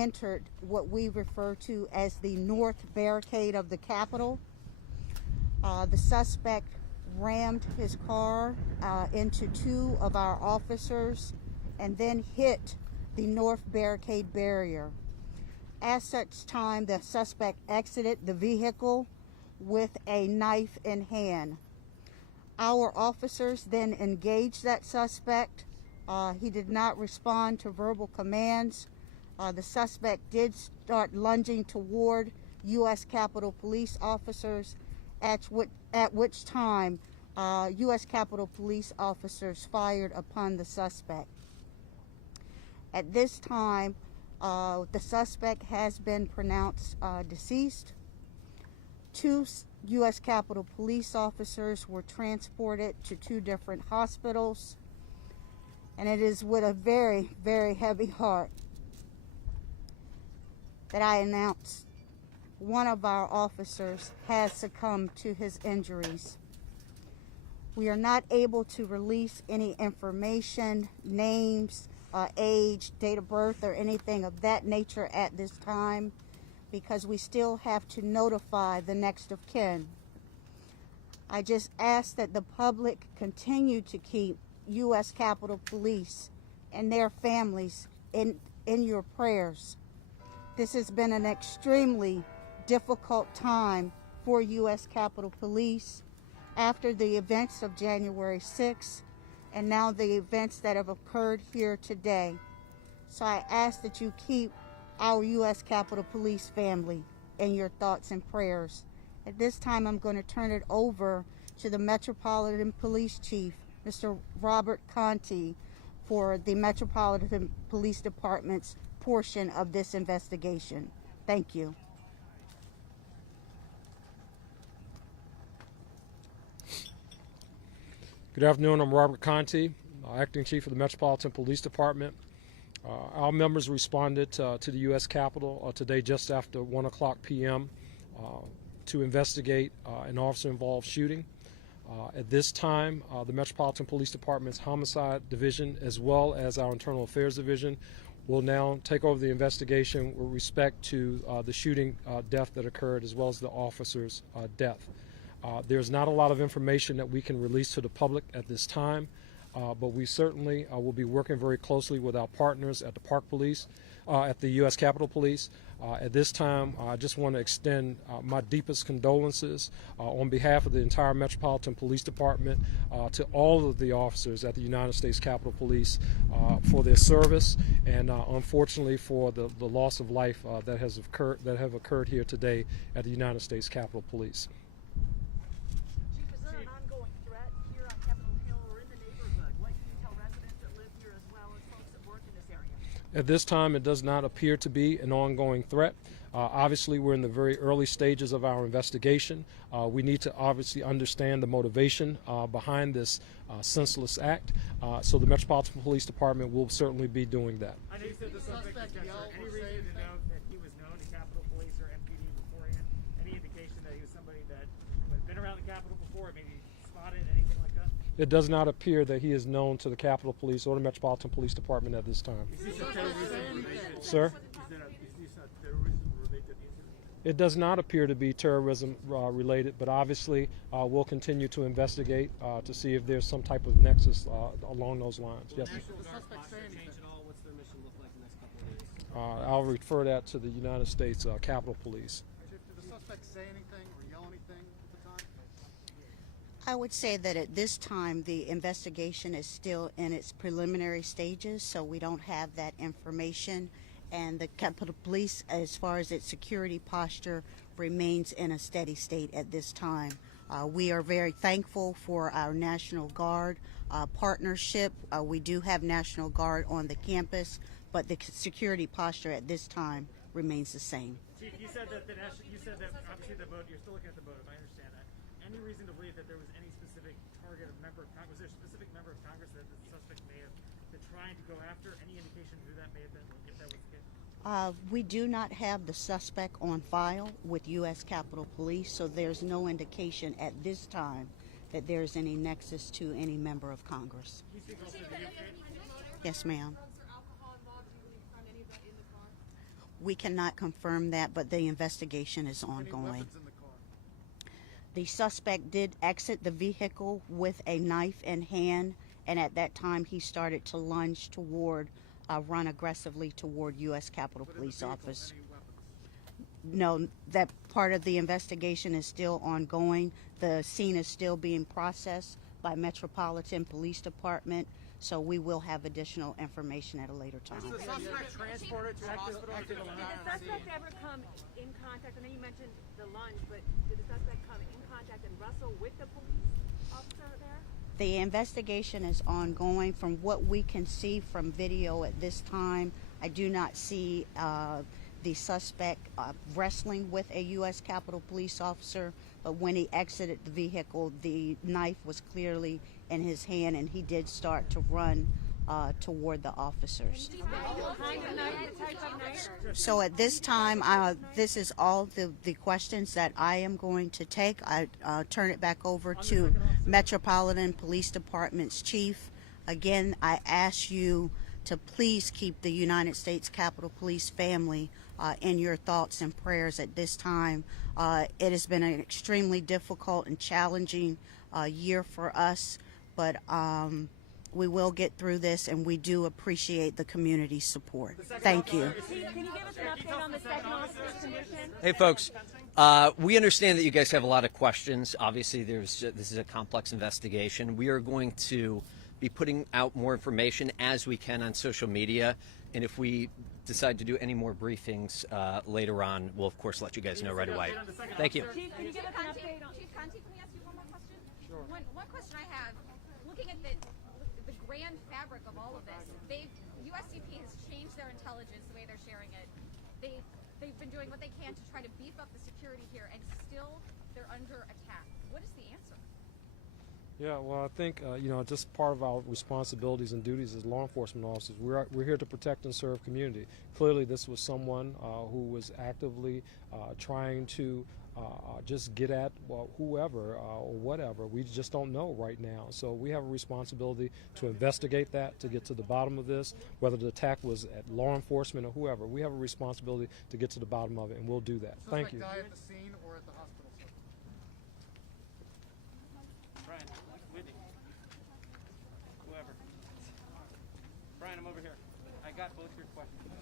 entered what we refer to as the north barricade of the Capitol. The suspect rammed his car into two of our officers and then hit the north barricade barrier. At such time, the suspect exited the vehicle with a knife in hand. Our officers then engaged that suspect. He did not respond to verbal commands. The suspect did start lunging toward U.S. Capitol Police officers, at which time U.S. Capitol Police officers fired upon the suspect. At this time, the suspect has been pronounced deceased. Two U.S. Capitol Police officers were transported to two different hospitals, and it is with a very, very heavy heart that I announce one of our officers has succumbed to his injuries. We are not able to release any information, names, age, date of birth, or anything of that nature at this time, because we still have to notify the next of kin. I just ask that the public continue to keep U.S. Capitol Police and their families in your prayers. This has been an extremely difficult time for U.S. Capitol Police after the events of January 6th and now the events that have occurred here today. So I ask that you keep our U.S. Capitol Police family in your thoughts and prayers. At this time, I'm going to turn it over to the Metropolitan Police Chief, Mr. Robert Conti, for the Metropolitan Police Department's portion of this investigation. Thank you. Good afternoon. I'm Robert Conti, Acting Chief of the Metropolitan Police Department. Our members responded to the U.S. Capitol today just after 1 o'clock p.m. To investigate an officer-involved shooting. At this time, the Metropolitan Police Department's Homicide Division, as well as our Internal Affairs Division, will now take over the investigation with respect to the shooting death that occurred, as well as the officer's death. There's not a lot of information that we can release to the public at this time. But we certainly will be working very closely with our partners at the Park Police, at the U.S. Capitol Police. At this time, I just want to extend my deepest condolences on behalf of the entire Metropolitan Police Department to all of the officers at the United States Capitol Police for their service and unfortunately for the loss of life that have occurred here today at the United States Capitol Police. At this time, it does not appear to be an ongoing threat. Obviously, we're in the very early stages of our investigation. We need to obviously understand the motivation behind this senseless act. So the Metropolitan Police Department will certainly be doing that. I know you said the suspect was any reason to know that he was known to Capitol Police or MPD beforehand? Any indication that he was somebody that had been around the Capitol before, maybe spotted, anything like that? It does not appear that he is known to the Capitol Police or the Metropolitan Police Department at this time. Is this a terrorism related? Sir? Is this a terrorism related incident? It does not appear to be terrorism related, but obviously we'll continue to investigate to see if there's some type of nexus along those lines. Yes. Will the suspect say anything at all? What's their mission look like in the next couple of days? I'll refer that to the United States Capitol Police. Did the suspect say anything or yell anything at the time? I would say that at this time the investigation is still in its preliminary stages, so we don't have that information, and the Capitol Police, as far as its security posture, remains in a steady state at this time. We are very thankful for our National Guard partnership. We do have National Guard on the campus, but the security posture at this time remains the same. Chief, you said that obviously the vote, you're still looking at the vote, if I understand that. Any reason to believe that there was any specific target of member of Congress? Was there a specific member of Congress that the suspect may have been trying to go after? Any indication who that may have been, if that was the case? We do not have the suspect on file with U.S. Capitol Police, so there's no indication at this time that there's any nexus to any member of Congress. Can you speak also to the Yes, ma'am. We cannot confirm that, but the investigation is Any ongoing. weapons in the car? The suspect did exit the vehicle with a knife in hand, and at that time he started to lunge toward, run aggressively toward U.S. Capitol But in the Police vehicle, Office. any weapons? No, that part of the investigation is still ongoing. The scene is still being processed by Metropolitan Police Department, so we will have additional information at a later time. The suspect transported to a hospital? Did the suspect ever come in contact? I know you mentioned the lunge, but did the suspect come in contact and wrestle with the police officer there? The investigation is ongoing. From what we can see from video at this time, I do not see the suspect wrestling with a U.S. Capitol Police officer, but when he exited the vehicle, the knife was clearly in his hand, and he did start to run toward the officers. So at this time, this is all the questions that I am going to take. I turn it back over to Metropolitan Police Department's chief. Again, I ask you to please keep the United States Capitol Police family in your thoughts and prayers at this time. It has been an extremely difficult and challenging year for us, but we will get through this, and we do appreciate the community's support. Thank you. Can you give us an update on the second officer's condition? Hey, folks. We understand that you guys have a lot of questions. Obviously, this is a complex investigation. We are going to be putting out more information as we can on social media, and if we decide to do any more briefings later on, we'll of course let you guys know right away. Thank you. Chief, can you give us an update on... Chief Conti, can we ask you one more question? Sure. One question I have, looking at the grand fabric of all of this, USCP has changed their intelligence, the way they're sharing it. They've been doing what they can to try to beef up the security here, and still they're under attack. What is the answer? Yeah, well, I think, just part of our responsibilities and duties as law enforcement officers, we're here to protect and serve community. Clearly, this was someone who was actively trying to just get at whoever or whatever. We just don't know right now. So we have a responsibility to investigate that, to get to the bottom of this, whether the attack was at law enforcement or whoever. We have a responsibility to get to the bottom of it, and we'll do that. Thank you. Suspect die at the scene or at the hospital, sir? Brian, Whitney. Whoever. Brian, I'm over here. I got both your questions.